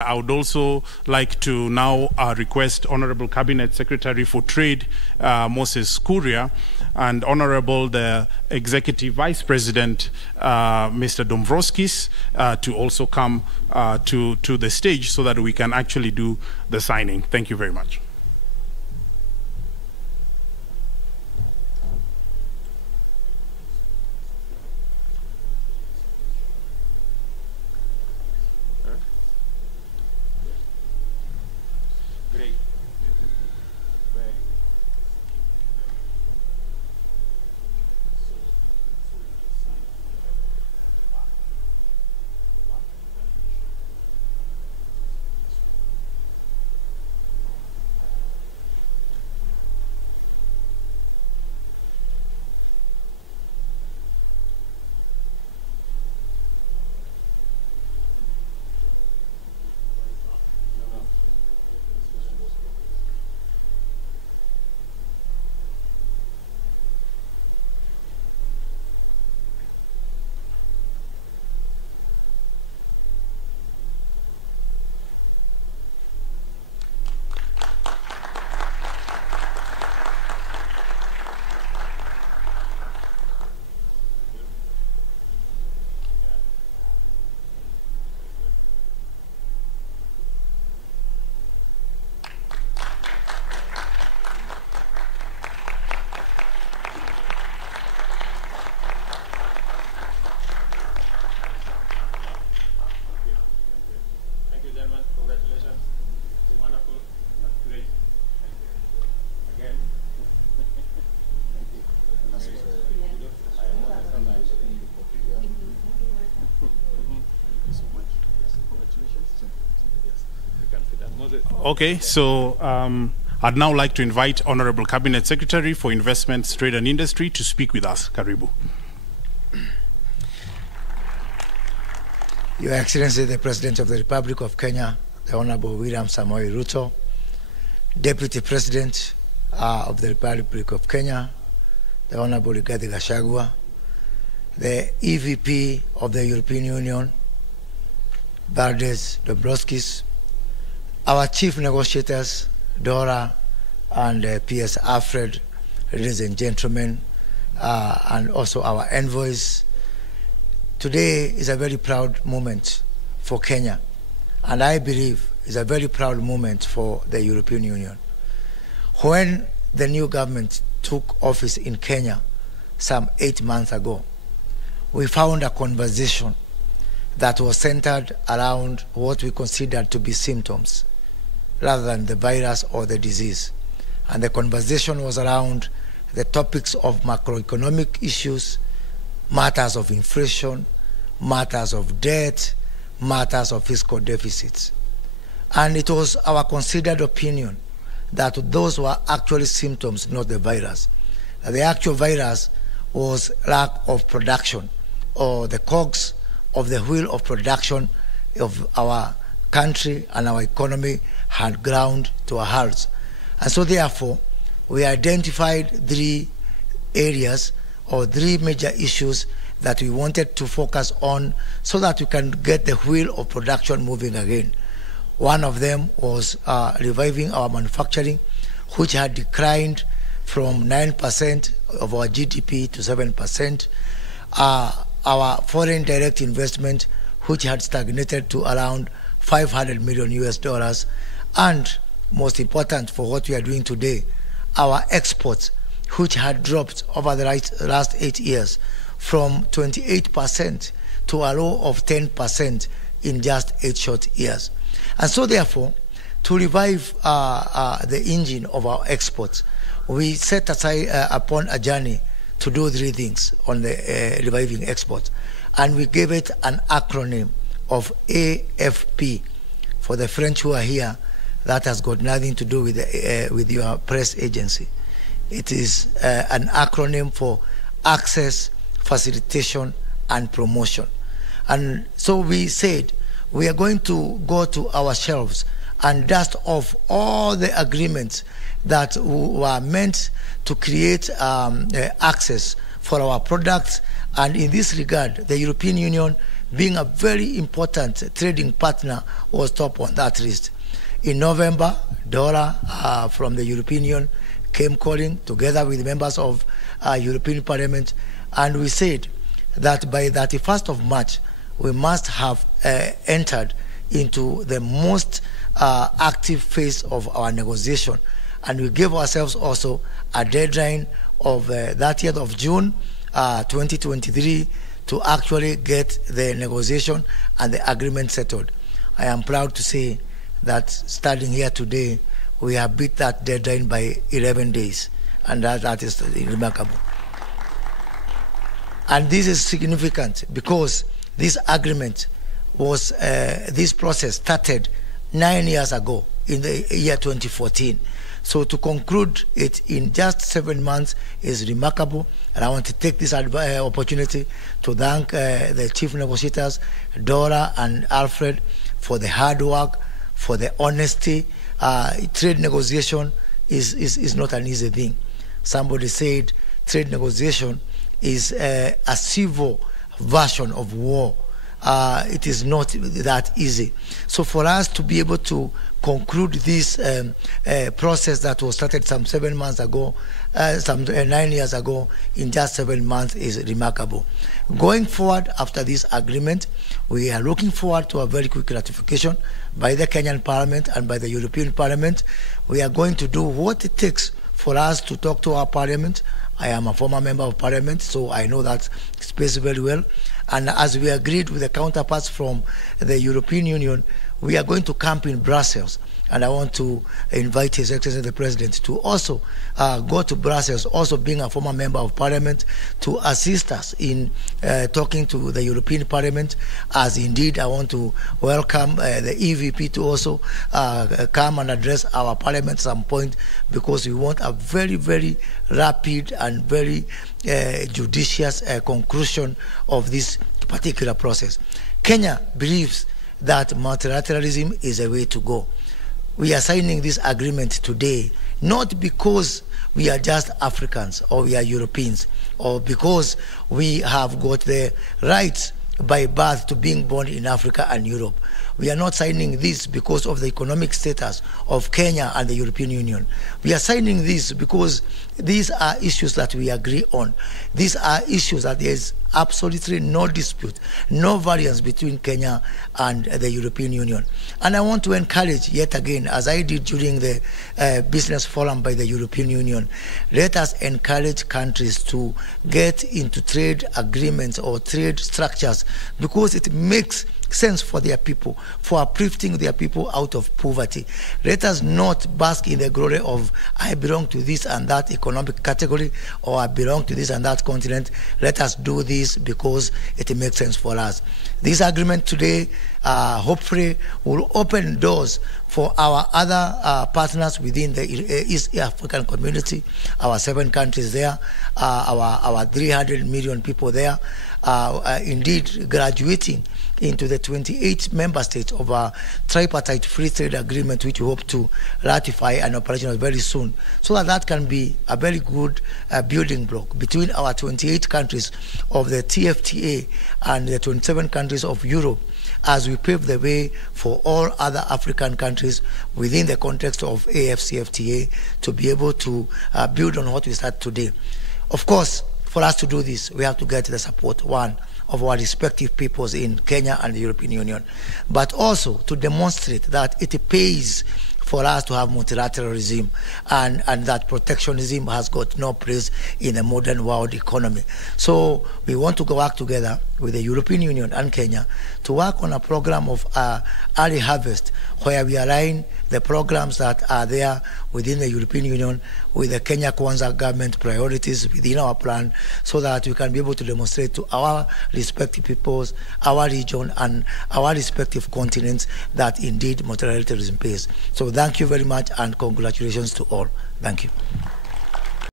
I would also like to now request Honorable Cabinet Secretary for Trade, Moses Kuria, and Honorable the Executive Vice President, Mr. Dombrovskis, to also come to the stage so that we can actually do the signing. Thank you very much. Okay, so I'd now like to invite Honorable Cabinet Secretary for Investments, Trade and Industry to speak with us. Karibu. Your Excellency, the President of the Republic of Kenya, the Honorable William Samoei Ruto, Deputy President of the Republic of Kenya, the Honorable Rigathi Gachagua, the EVP of the European Union, Valdez Dombrovskis, our chief negotiators, Dora and PS Alfred, ladies and gentlemen, and also our envoys. Today is a very proud moment for Kenya, and I believe it's a very proud moment for the European Union. When the new government took office in Kenya some 8 months ago, we found a conversation that was centered around what we considered to be symptoms rather than the virus or the disease. And the conversation was around the topics of macroeconomic issues, matters of inflation, matters of debt, matters of fiscal deficits. And it was our considered opinion that those were actually symptoms, not the virus. The actual virus was lack of production, or the cogs of the wheel of production of our country and our economy had ground to a halt. And so therefore, we identified 3 areas or 3 major issues that we wanted to focus on so that we can get the wheel of production moving again. One of them was reviving our manufacturing, which had declined from 9% of our GDP to 7%. Our foreign direct investment, which had stagnated to around $500 million US, and most important for what we are doing today, our exports, which had dropped over the last 8 years from 28% to a low of 10% in just 8 short years. And so therefore, to revive the engine of our exports, we set aside upon a journey to do 3 things on the reviving exports. And we gave it an acronym of AFP. For the French who are here, that has got nothing to do with your press agency. It is an acronym for Access, Facilitation, and Promotion. And so we said, we are going to go to our shelves and dust off all the agreements that were meant to create access for our products. And in this regard, the European Union being a very important trading partner, was top on that list. In November, DORA from the European Union came calling together with members of European Parliament, and we said that by 31st of March, we must have entered into the most active phase of our negotiation. And we gave ourselves also a deadline of 30th of June 2023 to actually get the negotiation and the agreement settled. I am proud to say that standing here today, we have beat that deadline by 11 days, and that is remarkable. And this is significant because this agreement was, this process started 9 years ago in the year 2014. So to conclude it in just 7 months is remarkable, and I want to take this opportunity to thank the chief negotiators, Dora and Alfred, for the hard work, for the honesty. Trade negotiation is not an easy thing. Somebody said trade negotiation is a civil version of war. It is not that easy. So for us to be able to conclude this process that was started some 7 months ago, 9 years ago, in just 7 months is remarkable. Going forward after this agreement, we are looking forward to a very quick ratification by the Kenyan Parliament and by the European Parliament. We are going to do what it takes for us to talk to our Parliament. I am a former member of Parliament, so I know that space very well. And as we agreed with the counterparts from the European Union, we are going to camp in Brussels. And I want to invite His Excellency the President to also go to Brussels, also being a former member of Parliament, to assist us in talking to the European Parliament, as indeed I want to welcome the EVP to also come and address our Parliament at some point, because we want a very, very rapid and very judicious conclusion of this particular process. Kenya believes that multilateralism is a way to go. We are signing this agreement today, not because we are just Africans or we are Europeans, or because we have got the rights by birth to being born in Africa and Europe. We are not signing this because of the economic status of Kenya and the European Union. We are signing this because these are issues that we agree on. These are issues that there is absolutely no dispute, no variance between Kenya and the European Union. And I want to encourage yet again, as I did during the business forum by the European Union, let us encourage countries to get into trade agreements or trade structures, because it makes sense for their people, for uplifting their people out of poverty. Let us not bask in the glory of I belong to this and that economic category, or I belong to this and that continent. Let us do this because it makes sense for us. This agreement today hopefully will open doors for our other partners within the East African community, our 7 countries there, our 300 million people there, indeed graduating into the 28 member states of our tripartite free trade agreement, which we hope to ratify and operational very soon, so that that can be a very good building block between our 28 countries of the TFTA and the 27 countries of Europe, as we pave the way for all other African countries within the context of AFCFTA to be able to build on what we start today. Of course, for us to do this, we have to get the support, one, of our respective peoples in Kenya and the European Union, but also to demonstrate that it pays for us to have multilateralism, and that protectionism has got no place in the modern world economy. So we want to work together with the European Union and Kenya to work on a program of early harvest, where we align the programs that are there within the European Union with the Kenya Kwanza government priorities within our plan, so that we can be able to demonstrate to our respective peoples, our region, and our respective continents that indeed multilateralism pays. So thank you very much, and congratulations to all. Thank you.